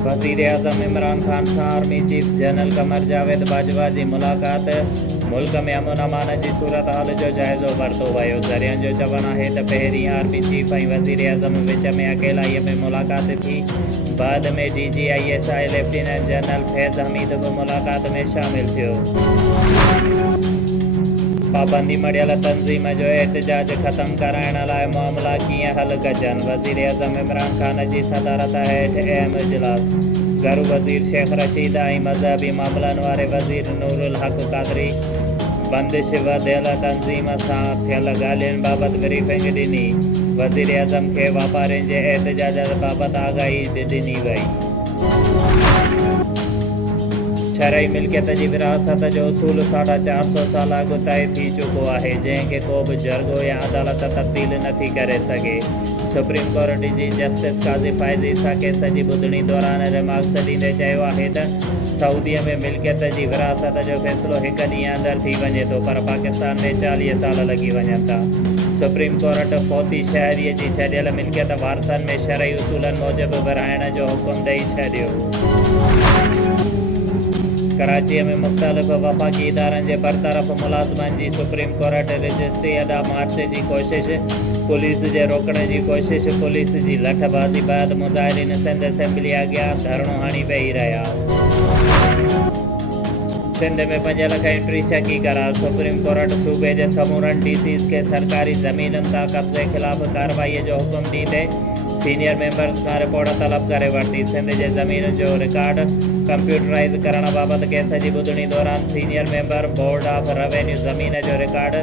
वज़ीर आज़म इमरान ख़ान सां army chief general क़मर जावेद बाजवा जी मुलाक़ात। मुल्क में अमन अमान जी सूरत हाल जो जाइज़ो वरितो वियो। ज़रियनि जो चवणु आहे त पहिरीं आर्मी चीफ ऐं वज़ीर आज़म विच में अकेलाईअ में मुलाक़ात थी। बाद में DGISI लेफ्टिनेंट जनरल फैज़ हमीद बि मुलाक़ात में शामिल थियो। पाबंदी मड़ियल तंज़ीम जो एहतजाज ख़त्म कराइण लाइ मामला कीअं हल कजनि। वज़ीर आज़म इमरान ख़ान जी सदारत हेठि अहम इजलास। घरू वज़ीर शेख रशीद ऐं मज़हबी मामलनि वारे वज़ीर नूरुल हक़ क़ादरी बंदिश वधियल तंज़ीम सां थियल ॻाल्हियुनि बाबति ब्रीफिंग ॾिनी। वज़ीर आज़म खे वापारियुनि जे एहतजाज बाबति आगाही ॾिनी वई। शरई मिल्कियत जी विरासत जो उसूल 450 साल अॻु तय थी चुको आहे, जंहिंखे को बि जरगो या अदालत तब्दील नथी करे सघे। सुप्रीम कोर्ट जी जस्टिस काज़ी फ़ाइज़ ईसा केस जी ॿुधणी दौरान रिमार्क्स ॾींदे चयो आहे त सऊदीअ में मिल्कियत जी विरासत जो फ़ैसिलो हिकु ॾींहुं अंदरि थी वञे थो, पर पाकिस्तान में 40 साल लॻी वञनि था। सुप्रीम कोर्ट फ़ौती शहरीअ जी छॾियल मिल्कियत वारसनि में शरई उसूलनि मूजिबि विरहाइण जो हुकुम ॾेई छॾियो। कराचीअ में मुख़्तलिफ़ वफ़ाक़ी इदारनि जे बरतरफ़ मुलाज़िमनि जी सुप्रीम कोर्ट रजिस्ट्री अॾांहुं मार्च जी कोशिश। पुलिस जे रोकण जी कोशिश। पुलिस जी लठबाज़ी बैदि मुज़ाहिरीन सिंध असेंबली अॻियां धरणो हणी वेही रहिया। सिंध में 5 लख एंट्री चेकी करार। सुप्रीम कोर्ट सूबे जे समूरनि DCs खे सरकारी ज़मीनुनि तां कब्ज़े ख़िलाफ़ कार्रवाईअ जो हुकुम ॾींदे सीनियर मेंबर्स खां रिपोर्ट तलब करे वरिती। सिंध जे ज़मीन जो रिकॉर्ड कंप्यूटराइज़ करण बाबति केस जी ॿुधणी दौरान senior member board of revenue ज़मीन जो रिकॉर्ड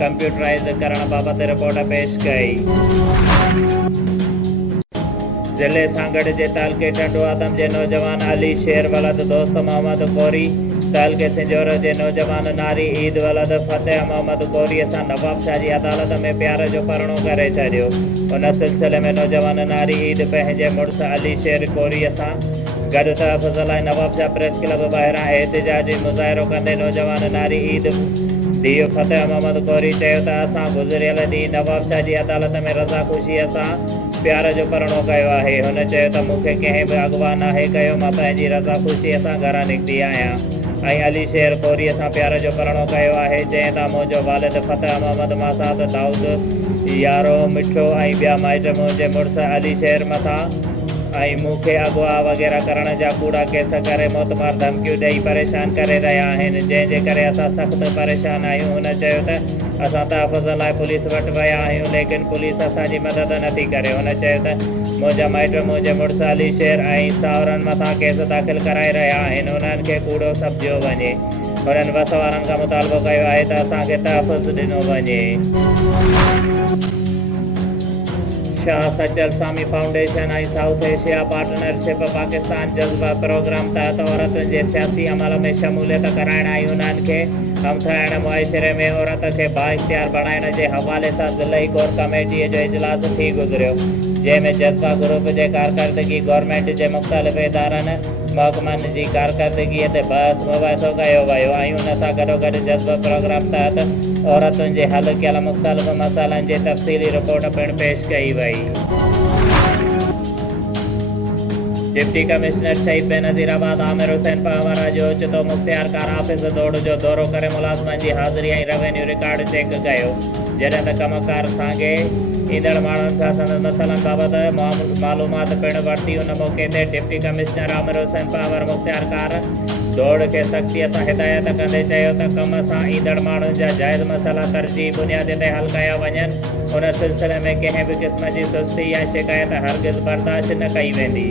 कंप्यूटराइज़ करण बाबति रिपोर्ट पेश कई। ज़िले सांगड़ जे तालके टंडो आदम जे नौजवान अली शेर वलद दोस्त मोहम्मद कोरी, तालके सिंजोर जे नौजवान नारी ईद वलद फतेह मोहम्मद कोरीअ सां नवाब शाह जी अदालत में प्यार जो परिणो करे छॾियो। उन सिलसिले में नौजवान नारी ईद पंहिंजे मुड़ुसु अली शेर कोरीअ सां गॾु तहफ़ुज़ लाइ नवाब शाह प्रेस क्लब ॿाहिरां एहतिजाजी मुज़ाहिरो कंदे नौजवान नारी ईद धीउ फतेह मोहम्मद कोरी चयो त असां गुज़िरियल ॾींहुं नवाब शाह जी अदालत में रज़ा ख़ुशीअ सां प्यार जो परिणो कयो आहे। हुन चयो त मूंखे कंहिं बि अॻुवाह नाहे कयो, मां पंहिंजी रज़ा ख़ुशीअ सां घरां निकिती आहियां ऐं अली शेर कोरीअ सां प्यार जो परिणो कयो आहे। चई त मुंहिंजो वालिद फतेह मोहम्मद मासाद दाऊद यारो मिठो ऐं ॿिया माइट मुंहिंजे मुड़ुसु अली शेर मथां ऐं मूंखे अॻुवाह वग़ैरह करण जा कूड़ा केस करे मोतमार धमकियूं ॾेई परेशान करे रहिया आहिनि, जंहिंजे करे असां सख़्तु परेशान आहियूं। हुन चयो त असां तहफ़ुज़ लाइ पुलिस वटि विया आहियूं, लेकिन पुलिस असांजी मदद नथी करे। हुन चयो त मुंहिंजा माइट मुंहिंजे मुड़ुसु अली शेर ऐं साहुरनि मथां केस दाख़िल कराए रहिया आहिनि, उन्हनि खे कूड़ो सम्झियो वञे। हुननि बस वारनि खां मुतालबो कयो आहे त असांखे तहफ़ुज़ ॾिनो वञे। शाह सचल सामी फाउंडेशन ऐं साउथ एशिया पार्टनरशिप पाकिस्तान जज़्बा प्रोग्राम तहत औरतुनि जे सियासी अमल में शमूलियत कराइण ऐं उन्हनि खे हमथाइण मुआशिरे में औरत खे बाइख्तियार बणाइण जे हवाले सां ज़िलई कोर कमेटीअ जो इजलास थी गुज़रियो, जंहिंमें जज़्बा ग्रुप जे कारकर्दगी गवर्नमेंट जे मुख़्तलिफ़ इदारनि महकमनि जी कारकर्दगीअ ते बहस मुबाहिसो कयो वियो ऐं उन सां गॾोगॾु जज़्बा प्रोग्राम तहत औरतुनि जे हल कयल मुख़्तलिफ़ मसइलनि जी तफ़सीली रिपोर्ट पिणु पेश कई वई। डिप्टी कमिश्नर शहीद बेनज़ीराबाद आमिर हुसैन पावरा जो ओचितो मुख़्तियारकार आफ़िस दौड़ जो दौरो करे मुलाज़िमनि जी हाज़िरी ऐं रेवेन्यू रिकॉर्ड चेक कयो, जॾहिं त कमकार सांगे ईंदड़ माण्हुनि खां संदसि मसइलनि बाबति मालूमात पिणु वरिती। उन मौक़े ते डिप्टी कमिश्नर आमिर हुसैन पावर मुख़्तियारकार दौड़ खे सख़्तीअ सां हिदायत कंदे चयो त कम सां ईंदड़ माण्हुनि जा जाइज़ मसइला तरजीह बुनियाद ते हल कया वञनि। उन सिलसिले में कंहिं बि क़िस्म जी सुस्ती या शिकायत हरगिज़ बर्दाश्त न कई वेंदी।